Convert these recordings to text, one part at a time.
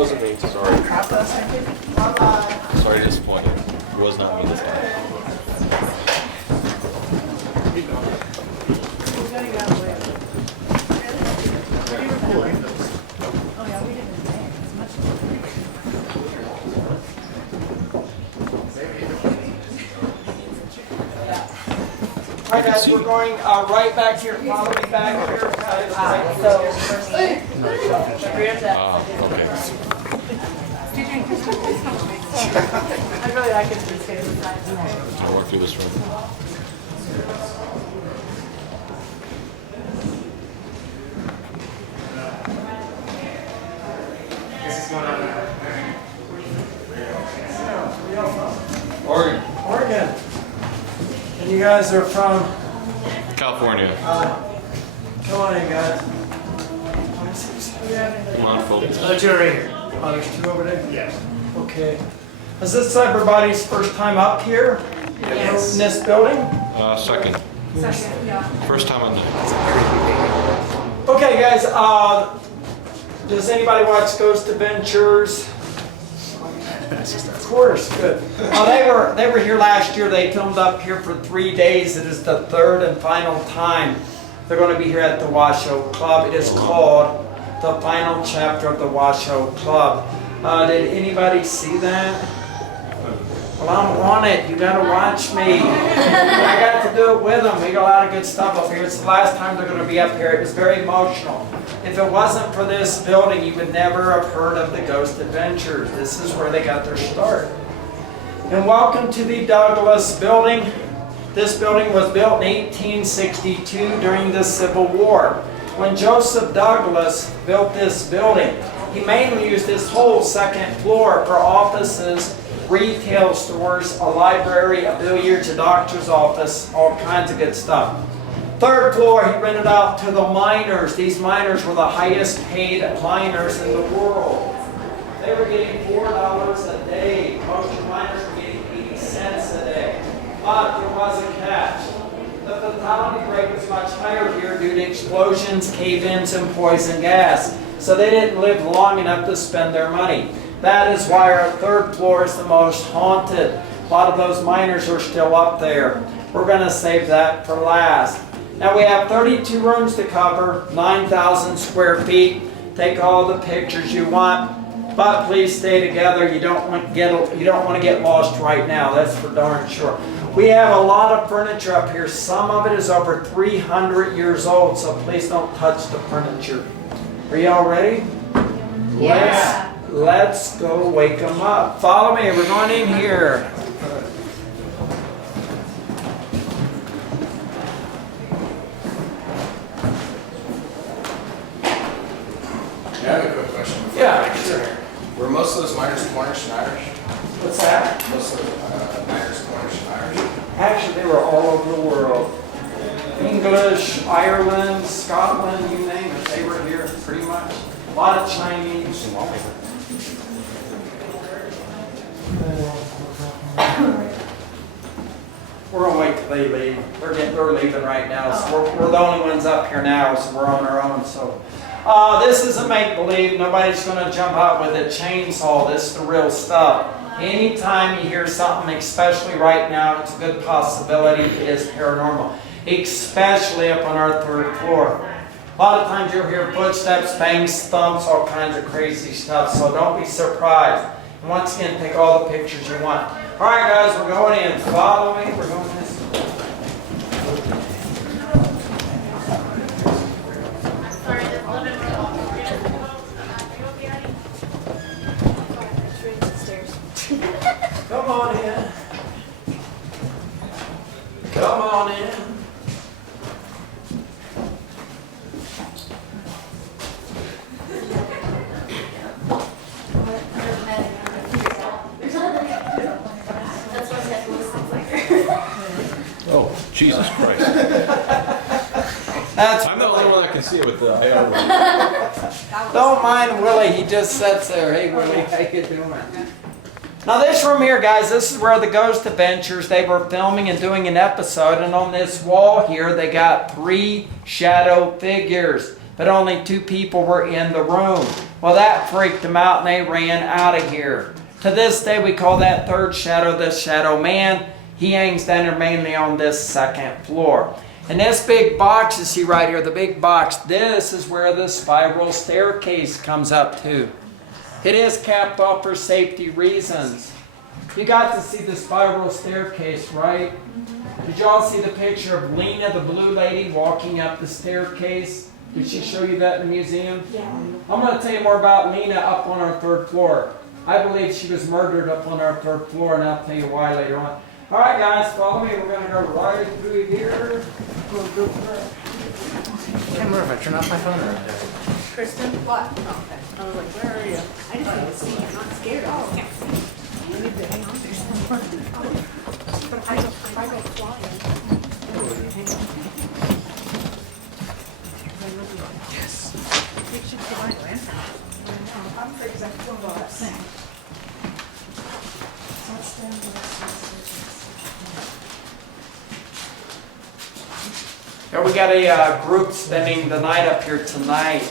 wasn't me. Sorry. Sorry to disappoint you. It was not me this time. All right, guys, we're going right back here. Follow me back here. Okay. I really like it to stay inside. I'll walk through this room. Oregon. Oregon. And you guys are from? California. Come on in, guys. Come on, folks. Two right here. Oh, there's two over there? Yes. Okay. Is this everybody's first time up here? Yes. In this building? Second. Second, yeah. First time on the... Okay, guys, does anybody watch Ghost Adventures? Of course, good. They were here last year. They filmed up here for 3 days. It is the third and final time they're going to be here at the Washoe Club. It is called the final chapter of the Washoe Club. Did anybody see that? Well, I'm on it. You got to watch me. I got to do it with them. We got a lot of good stuff up here. It's the last time they're going to be up here. It was very emotional. If it wasn't for this building, you would never have heard of the Ghost Adventures. This is where they got their start. And welcome to the Douglas building. This building was built in 1862 during the Civil War. When Joseph Douglas built this building, he mainly used this whole second floor for offices, retail stores, a library, a billiards, a doctor's office, all kinds of good stuff. Third floor, he rented out to the miners. These miners were the highest paid miners in the world. They were getting $4 a day. Most miners were getting 80 cents a day. But there was a catch. The fatality rate was much higher here due to explosions, cave-ins, and poison gas. So they didn't live long enough to spend their money. That is why our third floor is the most haunted. A lot of those miners are still up there. We're going to save that for last. Now we have 32 rooms to cover, 9,000 square feet. Take all the pictures you want, but please stay together. You don't want to get lost right now. That's for darn sure. We have a lot of furniture up here. Some of it is over 300 years old, so please don't touch the furniture. Are y'all ready? Yeah. Let's go wake them up. Follow me. We're going in here. I have a quick question. Yeah, sure. Were most of those miners Cornish and Irish? What's that? Most of the miners Cornish and Irish? Actually, they were all over the world. English, Ireland, Scotland, you name it. They were here pretty much. A lot of Chinese. We're gonna wait till they leave. They're leaving right now, so we're the only ones up here now, so we're on our own. So this isn't make-believe. Nobody's gonna jump out with a chainsaw. This is the real stuff. Anytime you hear something, especially right now, it's a good possibility it is paranormal, especially up on our third floor. A lot of times you'll hear footsteps, bangs, thumps, all kinds of crazy stuff, so don't be surprised. And once again, take all the pictures you want. All right, guys, we're going in. Follow me. We're going this way. Sorry, this living room. Come on in. Come on in. Oh, Jesus Christ. That's I'm the only one that can see it with the AR. Don't mind Willie, he just sits there. Hey Willie, how you doing? Now this room here, guys, this is where the Ghost Adventures, they were filming and doing an episode, and on this wall here they got 3 shadow figures, but only 2 people were in the room. Well, that freaked them out and they ran out of here. To this day, we call that third shadow the Shadow Man. He hangs down there mainly on this second floor. And this big box you see right here, the big box, this is where the spiral staircase comes up to. It is capped off for safety reasons. You got to see the spiral staircase, right? Did y'all see the picture of Lena, the blue lady, walking up the staircase? Did she show you that in the museum? Yeah. I'm going to tell you more about Lena up on our third floor. I believe she was murdered up on our third floor, and I'll tell you why later on. All right, guys, follow me. We're going to go right through here. Can't remember if I turned off my phone or not. Kristen? What? Oh, okay. I was like, where are you? I just need to see. I'm not scared. I just can't see. You need to hang on to something. But if I go flying. Yes. You should see my lantern. I'm afraid I'm going to go up thing. Here we got a group spending the night up here tonight.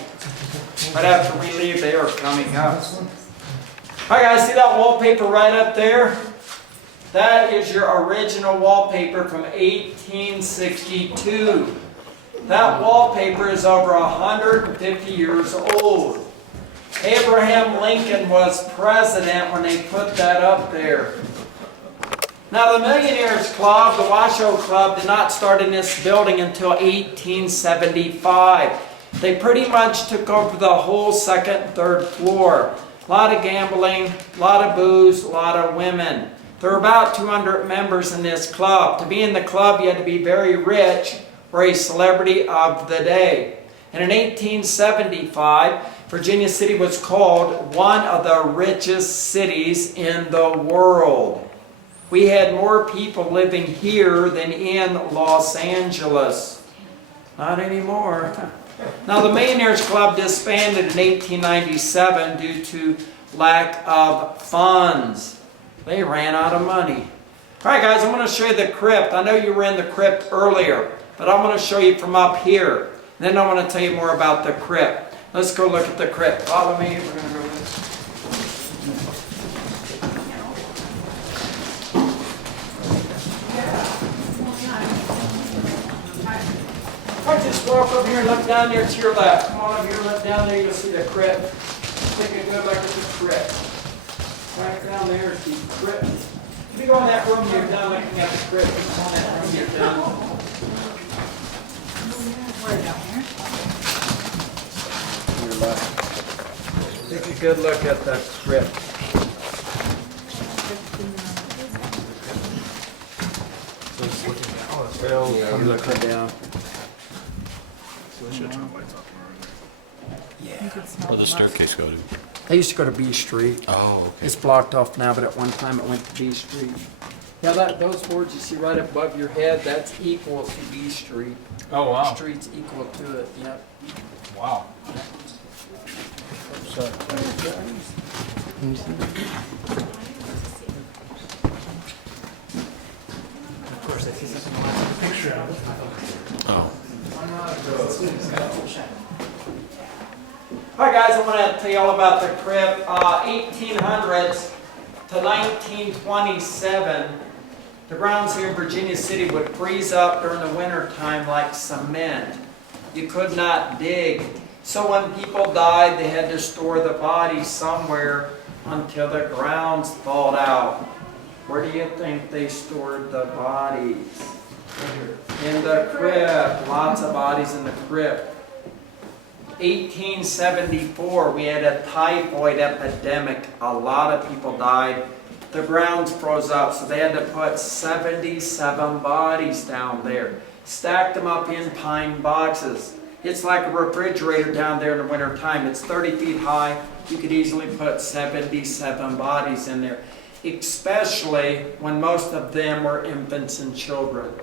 But after we leave, they are coming up. All right, guys, see that wallpaper right up there? That is your original wallpaper from 1862. That wallpaper is over 150 years old. Abraham Lincoln was president when they put that up there. Now, the Millionaires Club, the Washoe Club, did not start in this building until 1875. They pretty much took over the whole second and third floor. A lot of gambling, a lot of booze, a lot of women. There are about 200 members in this club. To be in the club, you had to be very rich or a celebrity of the day. And in 1875, Virginia City was called one of the richest cities in the world. We had more people living here than in Los Angeles. Not anymore. Now, the Millionaires Club disbanded in 1897 due to lack of funds. They ran out of money. All right, guys, I'm going to show you the crypt. I know you were in the crypt earlier, but I'm going to show you from up here. Then I want to tell you more about the crypt. Let's go look at the crypt. Follow me. We're going to go this. I just walk over here and look down there to your left. Come on over here, look down there, you'll see the crypt. Take a good look at the crypt. Right down there is the crypt. If you go in that room, you're done looking at the crypt. Come on in that room, you're done. Where down here? Your left. Take a good look at the crypt. I'm looking down. Where the staircase go to? I used to go to B Street. Oh, okay. It's blocked off now, but at one time it went to B Street. Yeah, those boards you see right above your head, that's equal to B Street. Oh, wow. Street's equal to it, yep. Wow. Of course, I see something in the last picture of it. Oh. All right, guys, I want to tell you all about the crypt. 1800s to 1927, the grounds here in Virginia City would freeze up during the winter time like cement. You could not dig. So when people died, they had to store the bodies somewhere until the grounds thawed out. Where do you think they stored the bodies? In the crypt. Lots of bodies in the crypt. 1874, we had a typhoid epidemic. A lot of people died. The grounds froze up, so they had to put 77 bodies down there. Stacked them up in pine boxes. It's like a refrigerator down there in the winter time. It's 30 feet high. You could easily put 77 bodies in there, especially when most of them were infants and children.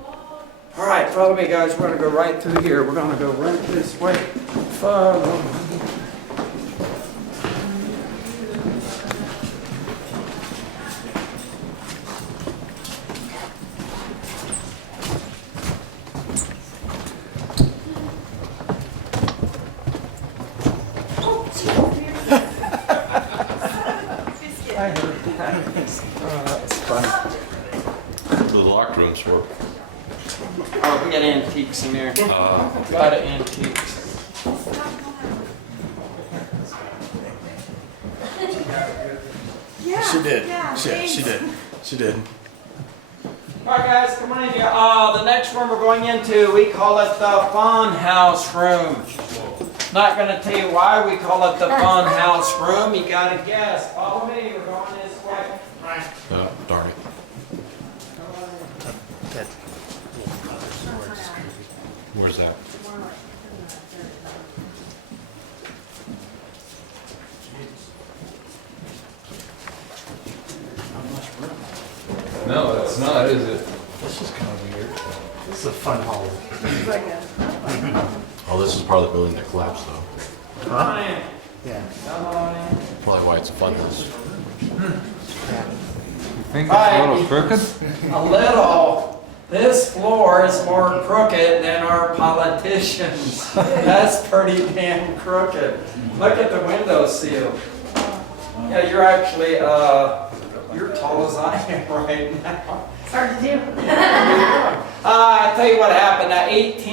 All right, follow me, guys. We're going to go right through here. We're going to go right this way. Follow me. the locked rooms for? Oh, we got antiques in there. A lot of antiques. Yeah. She did. Yeah, thanks. She did. All right, guys, come on in here. The next room we're going into, we call it the fun house room. Not going to tell you why we call it the fun house room. You got to guess. Follow me. We're going this way. Darn it. That Where's that? No, it's not, is it? This is kind of weird. This is a fun hall. Oh, this is part of the building that collapsed, though. Come on in. Yeah. Come on in. Probably why it's a fun house. You think it's a little crooked? A little. This floor is more crooked than our politicians. That's pretty damn crooked. Look at the window seal. Yeah, you're actually, you're tall as I am right now. It's hard to do. I tell you what happened. In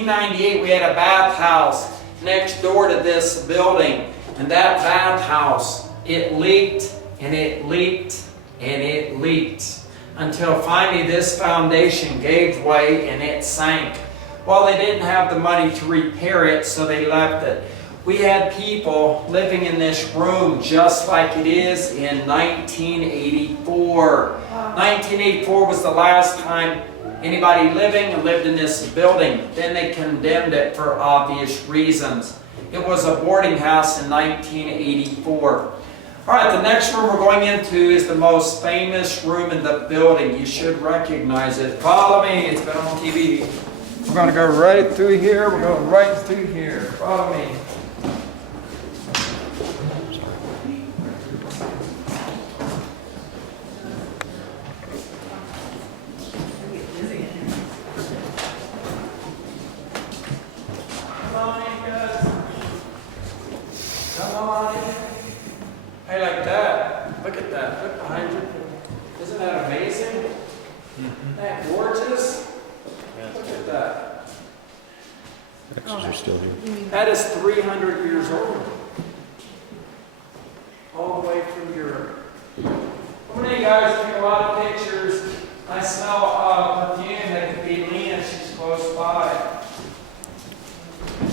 1898, we had a bathhouse next door to this building. And that bathhouse, it leaked and it leaked and it leaked until finally this foundation gave way and it sank. Well, they didn't have the money to repair it, so they left it. We had people living in this room just like it is in 1984. 1984 was the last time anybody lived in this building. Then they condemned it for obvious reasons. It was a boarding house in 1984. All right, the next room we're going into is the most famous room in the building. You should recognize it. Follow me, it's been on TV. We're going to go right through here. We're going right through here. Follow me. Come on in, guys. Come on in. Hey, like that. Look at that. Look behind you. Isn't that amazing? Isn't that gorgeous? Look at that. X's are still here. That is 300 years old. All the way from Europe. How many of you guys take a lot of pictures? I smell perfume that could be Lena. She's close by.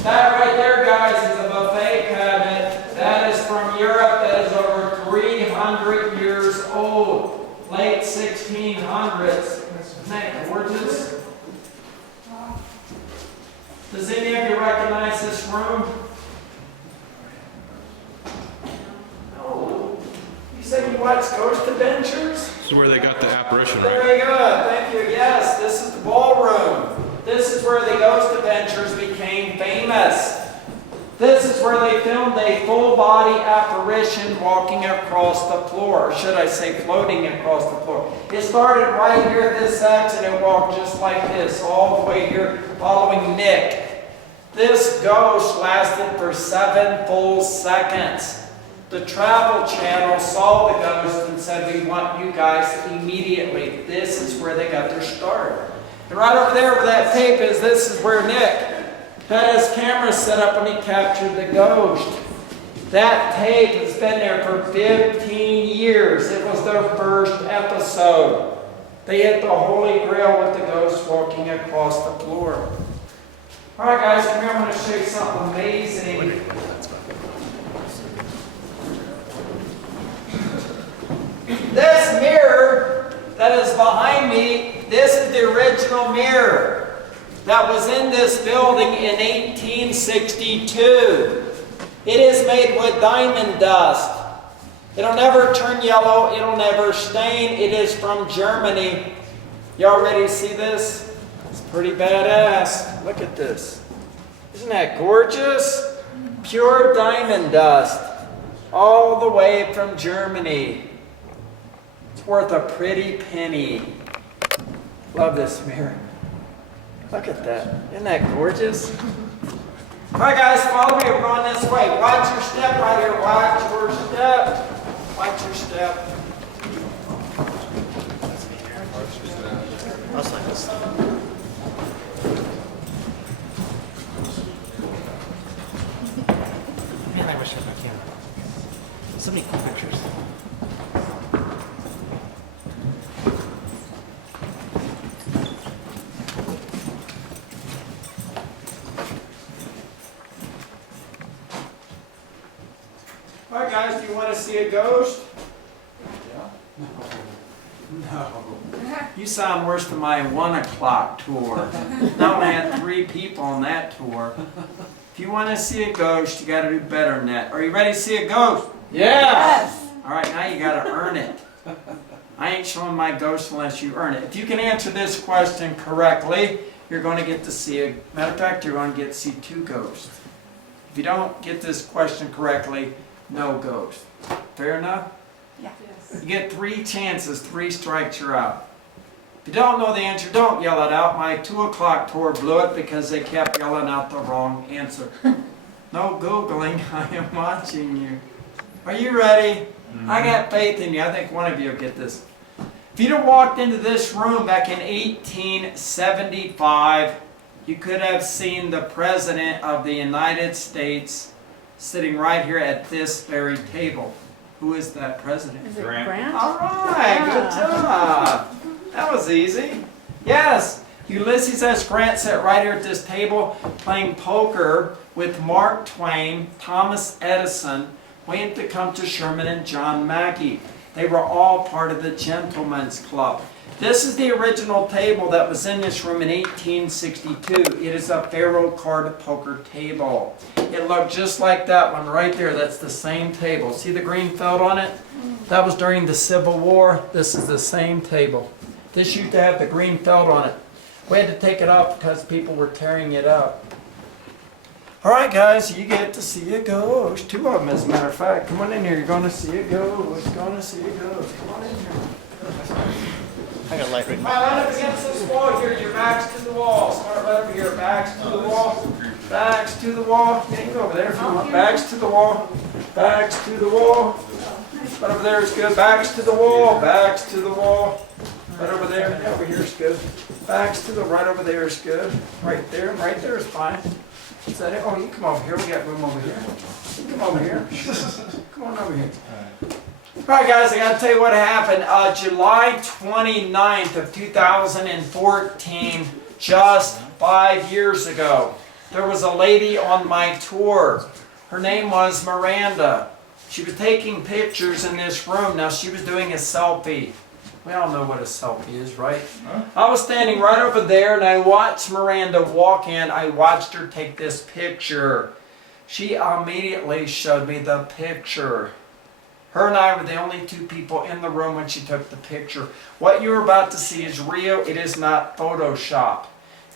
That right there, guys, is a buffet cabinet. That is from Europe. That is over 300 years old. Late 1600s. Isn't that gorgeous? Does any of you recognize this room? No. You said you watched Ghost Adventures? This is where they got the apparition, right? Very good. Thank you. Yes, this is the ballroom. This is where the Ghost Adventures became famous. This is where they filmed a full-body apparition walking across the floor. Or should I say floating across the floor. It started right here at this section and walked just like this, all the way here, following Nick. This ghost lasted for 7 full seconds. The Travel Channel saw the ghost and said, we want you guys immediately. This is where they got their start. And right over there where that tape is, this is where Nick had his camera set up when he captured the ghost. That tape has been there for 15 years. It was their first episode. They hit the Holy Grail with the ghost walking across the floor. All right, guys, come here. I'm going to show you something amazing. This mirror that is behind me, this is the original mirror that was in this building in 1862. It is made with diamond dust. It'll never turn yellow. It'll never stain. It is from Germany. Y'all ready to see this? It's pretty badass. Look at this. Isn't that gorgeous? Pure diamond dust. All the way from Germany. It's worth a pretty penny. Love this mirror. Look at that. Isn't that gorgeous? All right, guys, follow me. We're going this way. Watch your step right here. Watch your step. Watch your step. was like this. Man, I wish I had my camera. So many cool pictures. All right, guys, do you want to see a ghost? No. You sound worse than my 1 o'clock tour. I only had 3 people on that tour. If you want to see a ghost, you got to do better than that. Are you ready to see a ghost? Yes. All right, now you got to earn it. I ain't showing my ghost unless you earn it. If you can answer this question correctly, you're going to get to see a, matter of fact, you're going to get to see 2 ghosts. If you don't get this question correctly, no ghost. Fair enough? Yeah. You get 3 chances, 3 strikes, you're out. If you don't know the answer, don't yell it out. My 2 o'clock tour blew it because they kept yelling out the wrong answer. No Googling, I am watching you. Are you ready? I got faith in you. I think one of you will get this. If you'd have walked into this room back in 1875, you could have seen the President of the United States sitting right here at this very table. Who is that president? Is it Grant. Grant? All right, good job. That was easy. Yes, Ulysses S. Grant sat right here at this table playing poker with Mark Twain, Thomas Edison, William Tecumseh Sherman, and John Mackey. They were all part of the Gentlemen's Club. This is the original table that was in this room in 1862. It is a Pharaoh card poker table. It looked just like that one right there. That's the same table. See the green felt on it? That was during the Civil War. This is the same table. This used to have the green felt on it. We had to take it off because people were tearing it up. All right, guys, you get to see a ghost. 2 of them, as a matter of fact. Come on in here. You're going to see a ghost. Going to see a ghost. Come on in here. I got a light right All right, line up against this wall here. Your backs to the wall. Start right over here. Backs to the wall. Backs to the wall. Yeah, you can go over there if you want. Backs to the wall. Backs to the wall. Right over there is good. Backs to the wall. Backs to the wall. Right over there. Yeah, over here is good. Backs to the right over there is good. Right there. Right there is fine. Is that it? Oh, you come over here. We got room over here. You come over here. Come on over here. All right, guys, I got to tell you what happened. July 29th of 2014, just 5 years ago, there was a lady on my tour. Her name was Miranda. She was taking pictures in this room. Now, she was doing a selfie. We all know what a selfie is, right? Huh? I was standing right over there, and I watched Miranda walk in. I watched her take this picture. She immediately showed me the picture. Her and I were the only 2 people in the room when she took the picture. What you're about to see is real. It is not Photoshop.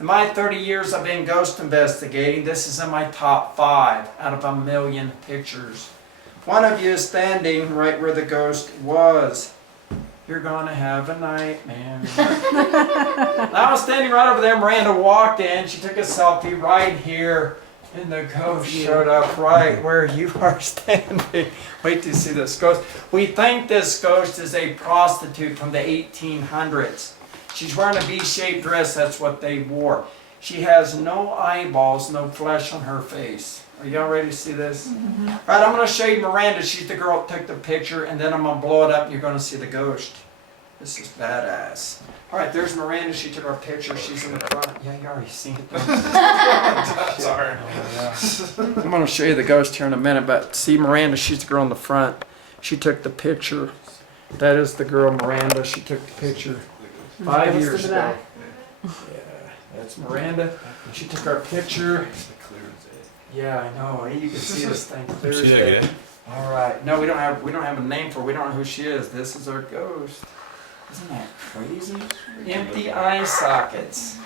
In my 30 years of being ghost investigating, this is in my top 5 out of 1 million pictures. One of you is standing right where the ghost was. You're going to have a nightmare. I was standing right over there. Miranda walked in. She took a selfie right here. And the ghost showed up right where you are standing. Wait till you see this ghost. We think this ghost is a prostitute from the 1800s. She's wearing a V-shaped dress. That's what they wore. She has no eyeballs, no flesh on her face. Are y'all ready to see this? Mm-hmm. All right, I'm going to show you Miranda. She's the girl that took the picture, and then I'm going to blow it up, and you're going to see the ghost. This is badass. All right, there's Miranda. She took our picture. She's in the front. Yeah, you already seen it. Sorry. I'm going to show you the ghost here in a minute, but see Miranda, she's the girl in the front. She took the picture. That is the girl Miranda. She took the picture 5 years ago. Yeah, that's Miranda. She took our picture. Yeah, I know. You can see this thing clear as day. All right. No, we don't have a name for her. We don't know who she is. This is our ghost. Isn't that crazy? Empty eye sockets.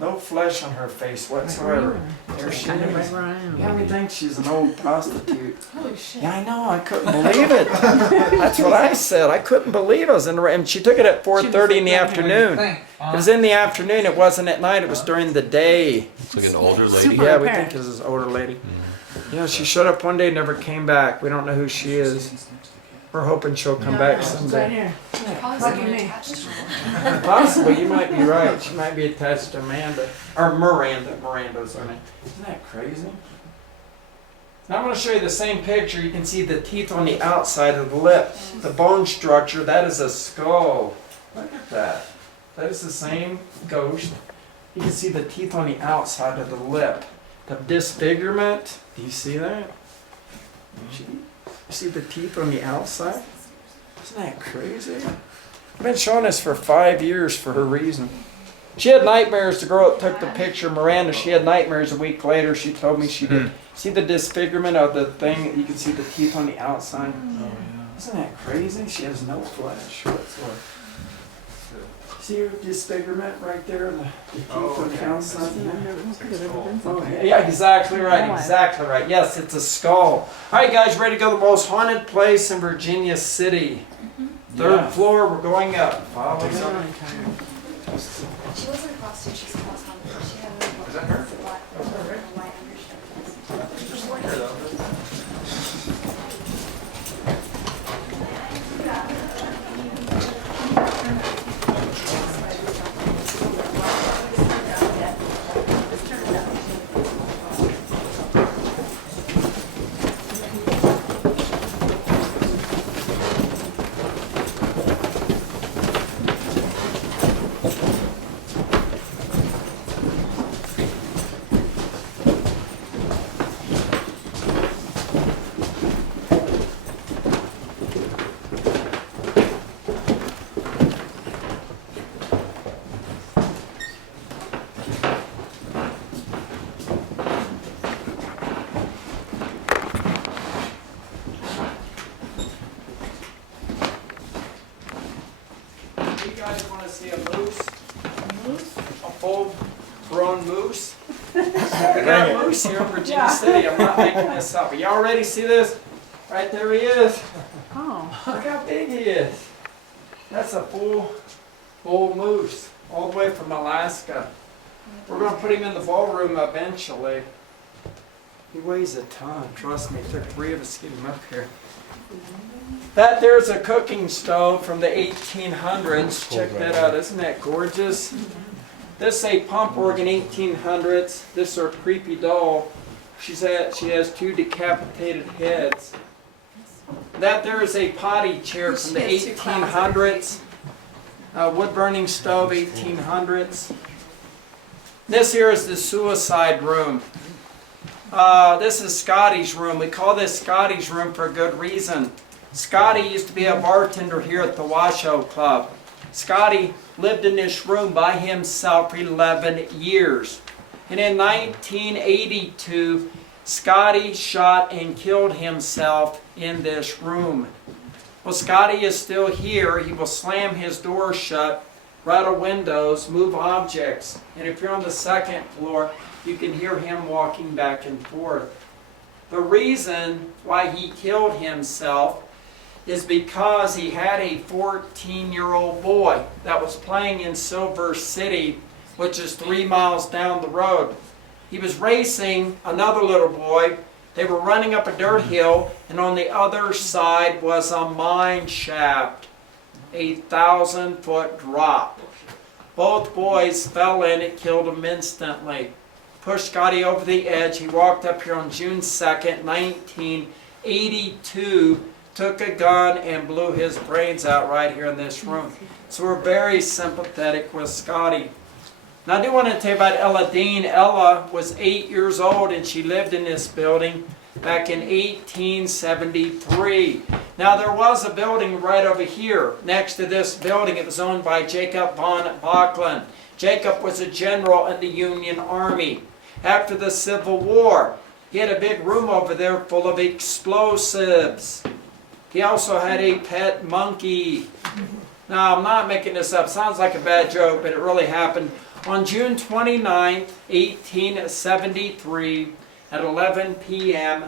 No flesh on her face whatsoever. There she is. Yeah, we think she's an old prostitute. Holy shit. Yeah, I know. I couldn't believe it. That's what I said. I couldn't believe it. I was in the, and she took it at 4:30 in the afternoon. It was in the afternoon. It wasn't at night. It was during the day. It's like an older lady. Super Yeah, we apparent. think this is an older lady. Yeah, she showed up one day and never came back. We don't know who she is. We're hoping she'll come back Right someday. here. Probably Look at someone me. attached to her. Possibly, you might be right. She might be attached to Amanda. Or Miranda. Miranda's her name. Isn't that crazy? Now I'm going to show you the same picture. You can see the teeth on the outside of the lip. The bone structure, that is a skull. Look at that. That is the same ghost. You can see the teeth on the outside of the lip. The disfigurement. Do you see that? You see the teeth on the outside? Isn't that crazy? I've been showing this for 5 years for her reason. She had nightmares. The girl that took the picture, Miranda, she had nightmares a week later. She told me she did. See the disfigurement of the thing? You can see the teeth on the outside. Isn't that crazy? She has no flesh whatsoever. See her disfigurement right there? The teeth on the outside? Oh, yeah, exactly right. Exactly right. Yes, it's a skull. All right, guys, ready to go to the most haunted place in Virginia City? Third floor, we're going up. Follow me. She wasn't a prostitute, she's a house haunted. She had a Is that her? black white undershirt. Just like her though. You guys want to see a moose? A full-grown moose? We got a moose here in Virginia City. I'm not making this up. Y'all ready to see this? Right there he is. Oh. Look how big he is. That's a full moose, all the way from Alaska. We're going to put him in the ballroom eventually. He weighs a ton, trust me. It took 3 of us to get him up here. That there's a cooking stove from the 1800s. Check that out. Isn't that gorgeous? This is a pump organ 1800s. This is her creepy doll. She has 2 decapitated heads. That there is a potty chair from the 1800s. Wood burning stove 1800s. This here is the suicide room. This is Scotty's room. We call this Scotty's room for a good reason. Scotty used to be a bartender here at the Washoe Club. Scotty lived in this room by himself for 11 years. And in 1982, Scotty shot and killed himself in this room. Well, Scotty is still here. He will slam his door shut, rattle windows, move objects. And if you're on the 2nd floor, you can hear him walking back and forth. The reason why he killed himself is because he had a 14-year-old boy that was playing in Silver City, which is 3 miles down the road. He was racing another little boy. They were running up a dirt hill, and on the other side was a mine shaft, a 1,000-foot drop. Both boys fell in. It killed them instantly. Pushed Scotty over the edge. He walked up here on June 2nd, 1982, took a gun and blew his brains out right here in this room. So we're very sympathetic with Scotty. Now I do want to tell you about Ella Dean. Ella was 8 years old and she lived in this building back in 1873. Now there was a building right over here next to this building. It was owned by Jacob von Bachlen. Jacob was a general in the Union Army. After the Civil War, he had a big room over there full of explosives. He also had a pet monkey. Now, I'm not making this up. Sounds like a bad joke, but it really happened. On June 29, 1873, at 11 p.m.,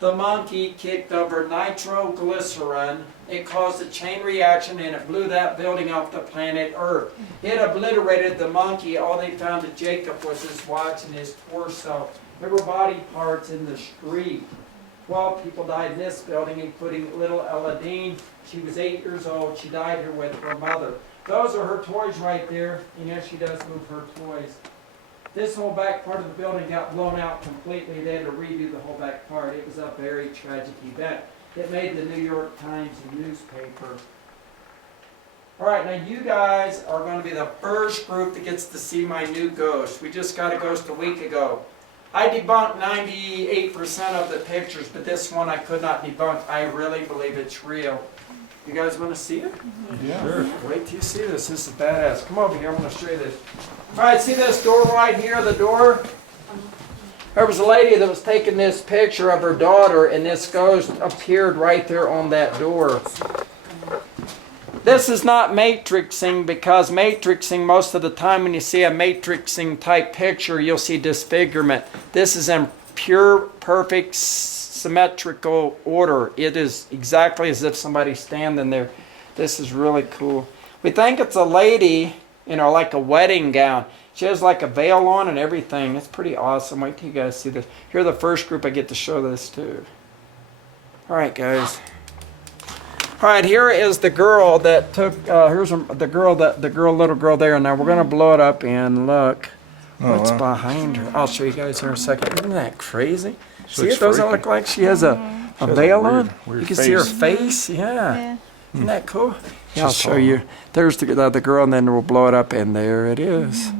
the monkey kicked over nitroglycerin. It caused a chain reaction and it blew that building off the planet Earth. It obliterated the monkey. All they found of Jacob was his watch and his torso. There were body parts in the street. 12 people died in this building, including little Ella Dean. She was 8 years old. She died here with her mother. Those are her toys right there. And yes, she does move her toys. This whole back part of the building got blown out completely. They had to redo the whole back part. It was a very tragic event. It made the New York Times newspaper. All right, now you guys are going to be the first group that gets to see my new ghost. We just got a ghost a week ago. I debunked 98% of the pictures, but this one I could not debunk. I really believe it's real. You guys want to see it? Yeah. Sure. Wait till you see this. This is badass. Come over here. I'm going to show you this. All right, see this door right here, the door? There was a lady that was taking this picture of her daughter, and this ghost appeared right there on that door. This is not matrixing, because matrixing, most of the time when you see a matrixing type picture, you'll see disfigurement. This is in pure, perfect, symmetrical order. It is exactly as if somebody's standing there. This is really cool. We think it's a lady, you know, like a wedding gown. She has like a veil on and everything. It's pretty awesome. Wait till you guys see this. You're the first group I get to show this to. All right, guys. All right, here is the girl that took. Here's the little girl there. Now we're gonna blow it up and look what's behind her. I'll show you guys here in a second. Isn't that crazy? See, it doesn't look like she has a veil on. You can see her face. Yeah. Isn't that cool? Yeah, I'll show you. There's the girl, and then we'll blow it up, and there it is.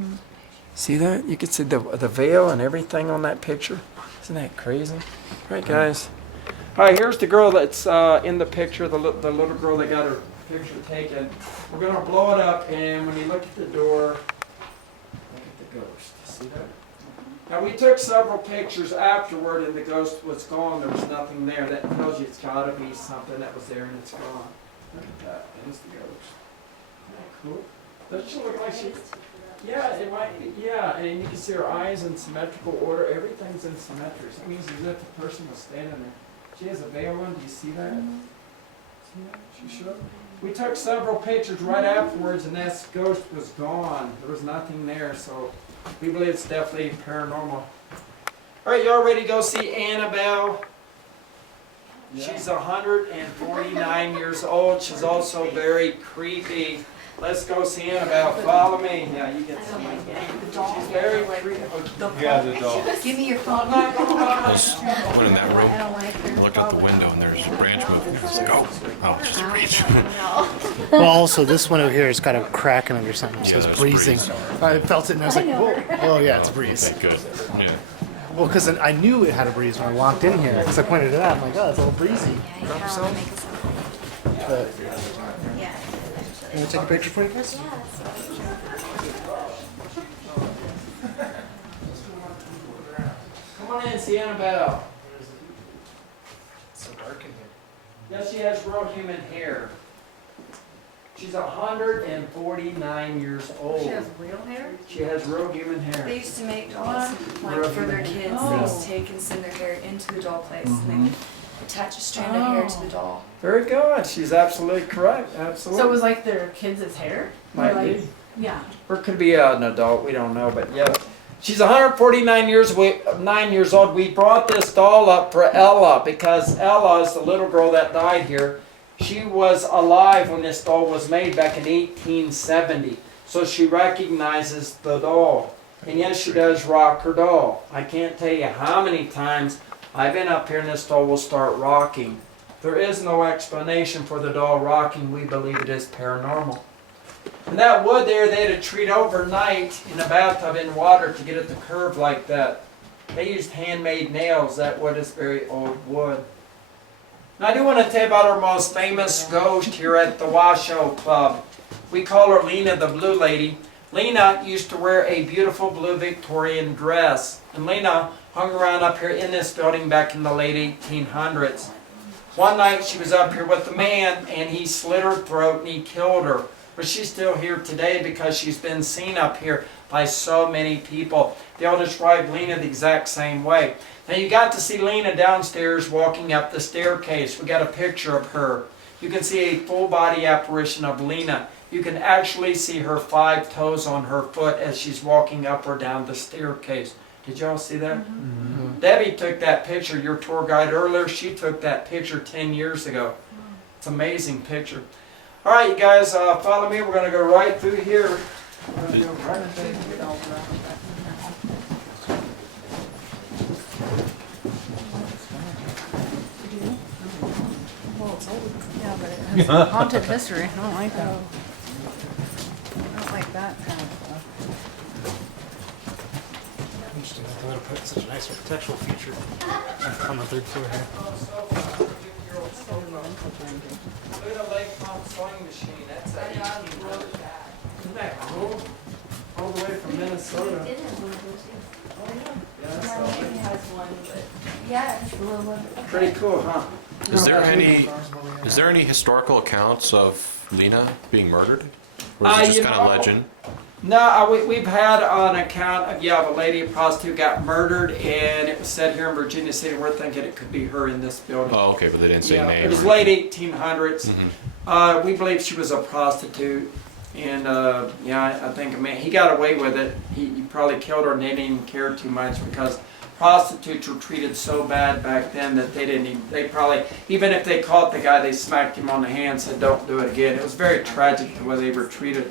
See that? You can see the veil and everything on that picture. Isn't that crazy? All right, guys. All right, here's the girl that's in the picture, the little girl that got her picture taken. We're going to blow it up, and when you look at the door, look at the ghost. See that? Now, we took several pictures afterward, and the ghost was gone. There was nothing there. That tells you it's got to be something that was there, and it's gone. Look at that. There's the ghost. Isn't that cool? Doesn't she look like she... Yeah, it might be. Yeah, and you can see her eyes in symmetrical order. Everything's in symmetry. So it means as if the person was standing there. She has a veil on. Do you see that? See that? She should. We took several pictures right afterwards, and that ghost was gone. There was nothing there, so we believe it's definitely paranormal. All right, y'all ready to go see Annabelle? Yeah. She's 149 years old. She's also very creepy. Let's go see Annabelle. Follow me. Yeah, you get some. She's very creepy. Yeah, the doll. Give me your phone. I was went in that room, I looked out the window, and there's a branch moving. I was like, oh, it's just a branch. Well, also this one over here has got a crack in it or something, so Yeah, it's that's breezing. breeze. I felt it and I was like, whoa. Oh yeah, it's a breeze. Okay, good. Yeah. Well, because I knew it had a breeze when I walked in here, because I pointed it out. I'm like, oh, it's a little breezy. Yeah, you kind of want to make it sound. But, Yeah. you want to take a picture for you guys? Come on in, see Annabelle. It's so dark in here. Yes, she has real human hair. She's 149 years old. She has real hair? She has real human They hair. used to make dolls, like for their kids. Oh. They used to take and send their hair into the doll place, and they would attach a strand of hair to the doll. Very good. She's absolutely correct. Absolutely. So it was like their kids' hair? Might Or like, be. yeah. Or it could be an adult. We don't know, but yeah. She's 149 years old. We brought this doll up for Ella because Ella is the little girl that died here. She was alive when this doll was made back in 1870. So she recognizes the doll. And yes, she does rock her doll. I can't tell you how many times I've been up here and this doll will start rocking. There is no explanation for the doll rocking. We believe it is paranormal. And that wood there, they had to treat overnight in a bathtub in water to get it to curve like that. They used handmade nails. That wood is very old wood. Now I do want to tell you about our most famous ghost here at the Washoe Club. We call her Lena the Blue Lady. Lena used to wear a beautiful blue Victorian dress. And Lena hung around up here in this building back in the late 1800s. One night she was up here with a man and he slit her throat and he killed her. But she's still here today because she's been seen up here by so many people. They all describe Lena the exact same way. Now you got to see Lena downstairs walking up the staircase. We got a picture of her. You can see a full body apparition of Lena. You can actually see her 5 toes on her foot as she's walking up or down the staircase. Did y'all see that? Debbie took that picture, your tour guide earlier. She took that picture 10 years ago. It's an amazing picture. All right, you guys, follow me. We're going to go right through here. We're gonna go right through. Yeah, but it has haunted history. I don't like that. I don't like that kind of stuff. Interesting. I thought it put such a nice architectural feature on the third floor here. Look at a Lake Pump sewing machine. That's a 1800. Isn't that cool? All the way from Minnesota. Yeah, that's pretty cool, huh? Is there any historical accounts of Lena being murdered? Or is it just kind of legend? No, we've had an account of, a lady, a prostitute, got murdered, and it was said here in Virginia City. We're thinking it could be her in this building. Oh, okay, but they didn't say Yeah, name. it was late 1800s. We believe she was a prostitute, and I think he got away with it. He probably killed her and they didn't even care too much because prostitutes were treated so bad back then that they probably, even if they caught the guy, they smacked him on the hand and said, don't do it again. It was very tragic the way they were treated.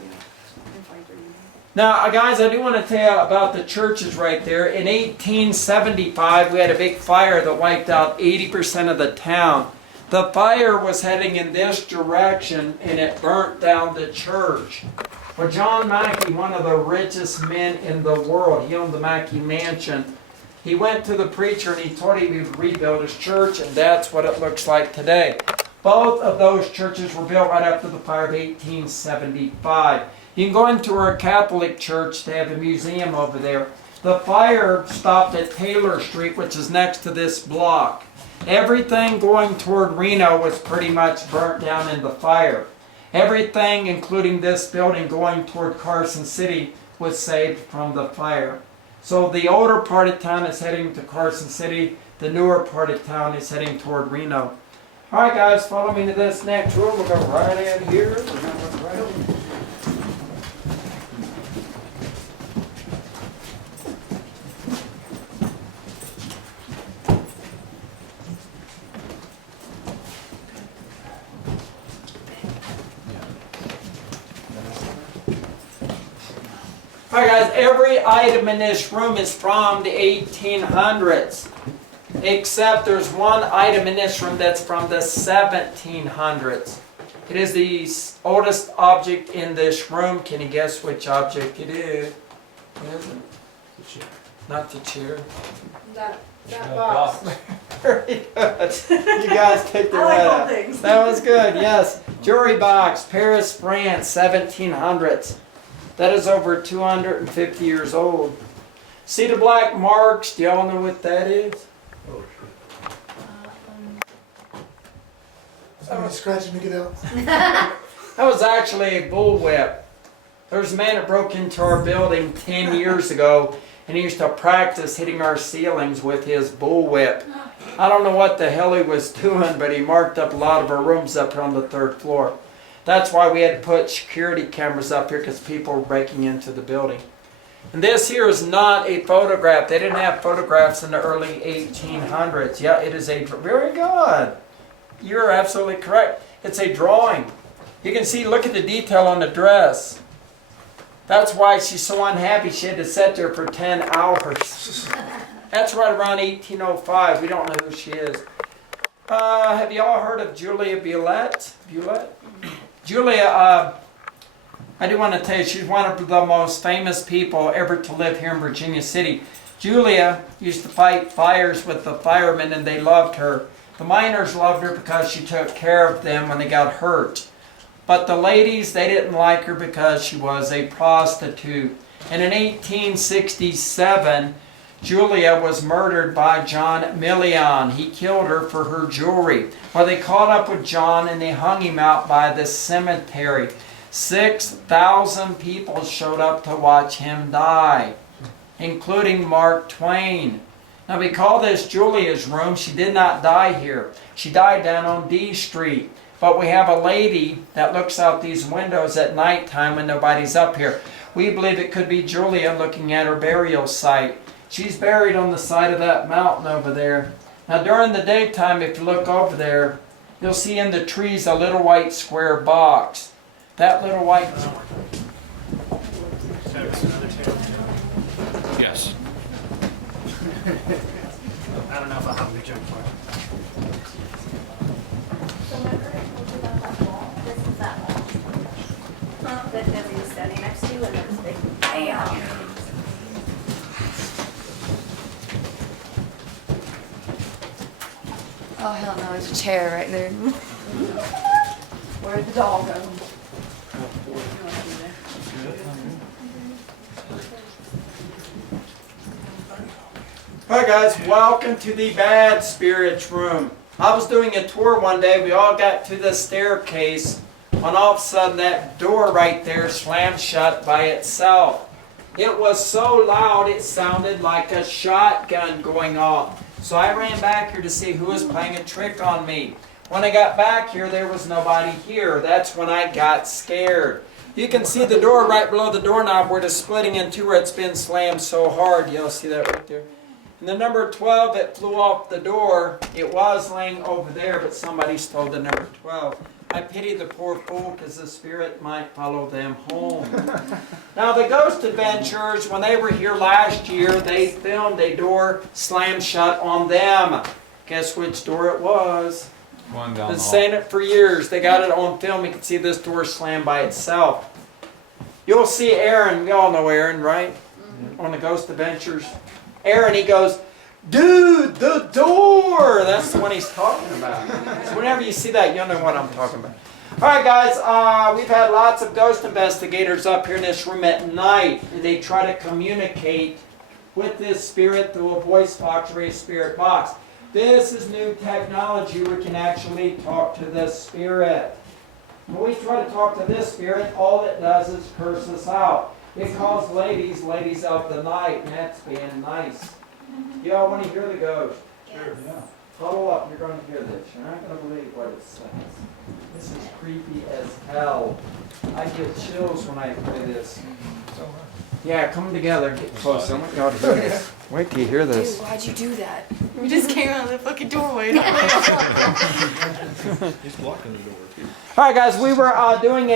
Now, guys, I do want to tell you about the churches right there. In 1875, we had a big fire that wiped out 80% of the town. The fire was heading in this direction, and it burnt down the church. Well, John Mackey, one of the richest men in the world, he owned the Mackey Mansion. He went to the preacher, and he told him he would rebuild his church, and that's what it looks like today. Both of those churches were built right after the fire of 1875. You can go into our Catholic church. They have a museum over there. The fire stopped at Taylor Street, which is next to this block. Everything going toward Reno was pretty much burnt down in the fire. Everything, including this building going toward Carson City, was saved from the fire. So the older part of town is heading to Carson City. The newer part of town is heading toward Reno. All right, guys, follow me to this next room. We'll go right in here. We're going to look right in. All right, guys, every item in this room is from the 1800s, except there's one item in this room that's from the 1700s. It is the oldest object in this room. Can you guess which object it is? What is it? The chair. Not the chair. That box. Very good. You guys picked it I like right old up. things. That was good, yes. Jewelry box, Paris, France, 1700s. That is over 250 years old. See the black marks? Do y'all know what that is? Somebody scratching to get out. That was actually a bullwhip. There's a man that broke into our building 10 years ago, and he used to practice hitting our ceilings with his bullwhip. I don't know what the hell he was doing, but he marked up a lot of our rooms up here on the 3rd floor. That's why we had to put security cameras up here, because people were breaking into the building. And this here is not a photograph. They didn't have photographs in the early 1800s. Yeah, it is a, very good. You're absolutely correct. It's a drawing. You can see, look at the detail on the dress. That's why she's so unhappy she had to sit there for 10 hours. That's right around 1805. We don't know who she is. Have you all heard of Julia Bulett? Julia, I do want to tell you, she's one of the most famous people ever to live here in Virginia City. Julia used to fight fires with the firemen, and they loved her. The miners loved her because she took care of them when they got hurt. But the ladies, they didn't like her because she was a prostitute. And in 1867, Julia was murdered by John Million. He killed her for her jewelry. Well, they caught up with John and they hung him out by the cemetery. 6,000 people showed up to watch him die, including Mark Twain. Now, we call this Julia's room. She did not die here. She died down on D Street. But we have a lady that looks out these windows at nighttime when nobody's up here. We believe it could be Julia looking at her burial site. She's buried on the side of that mountain over there. Now during the daytime, if you look over there, you'll see in the trees a little white square box. That little white Yes. I don't know if I'll have a big jump for it. That Debbie was standing next to you and there's big. Oh hell no, there's a chair right there. Where'd the doll go? Hi guys, welcome to the Bad Spirits Room. I was doing a tour one day, we all got to the staircase, and all of a sudden that door right there slammed shut by itself. It was so loud it sounded like a shotgun going off. So I ran back here to see who was playing a trick on me. When I got back here, there was nobody here. That's when I got scared. You can see the door right below the doorknob where it's splitting in two where it's been slammed so hard. You'll see that right there. And the number 12 that flew off the door, it was laying over there, but somebody stole the number 12. I pity the poor fool because the spirit might follow them home. Now the Ghost Adventures, when they were here last year, they filmed a door slammed shut on them. Guess which door it was? One down Been the saying hall. it for years. They got it on film. You can see this door slam by itself. You'll see Aaron. You all know Aaron, right? On the Ghost Adventures. Aaron, he goes, "Dude, the door!" That's the one he's talking about. So whenever you see that, you'll know what I'm talking about. All right, guys. We've had lots of ghost investigators up here in this room at night. They try to communicate with this spirit through a voice box or a spirit box. This is new technology. We can actually talk to this spirit. When we try to talk to this spirit, all it does is curse us out. It calls ladies of the night, and that's being nice. You all want to hear the ghost? Sure. Yeah. Huddle up, you're going to hear this. You're not going to believe what it says. This is creepy as hell. I get chills when I hear this. Yeah, come together, get close. I want y'all to hear this. Wait till you hear this. Dude, why'd you do that? We just came out of the fucking doorway. He's blocking the door. All right, guys, we were doing a